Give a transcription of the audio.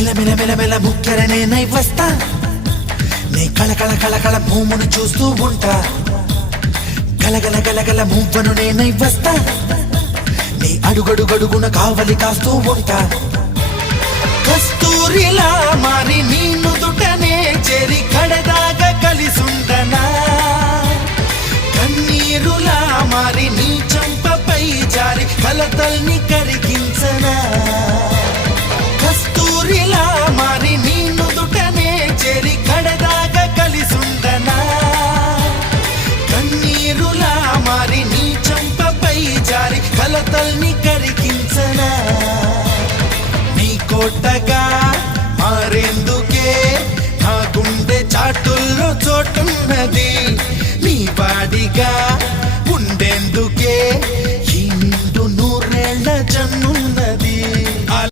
మెల ముక్కెరనే నై వస్తా నీ కళ భూమును చూస్తూ ఉంటా గలగల మువ్వను నేనై వస్తా నీ అడుగడుగడుగున కావలి కాస్తూ ఉంటా కస్తూరిలా మారి నీ నుదుటనే చేరి కడదాగా కలిసుండనా కన్నీరులా మారి నీ చంపపై జారి కలతల్ని కరిగించనా కస్తూరిలా మారి నీ నుదుటనే చేరి కడదాగా కలిసుండనా కన్నీరులా మారి నీ చంపపై జారి కలతల్ని కరిగించనా నీ కోటగా మారేందుకే నా గుండె చాటుల్లో చోటున్నది నీ వాడిగా ఉండేందుకే ఈ నిండు నూరేళ్ల జన్ము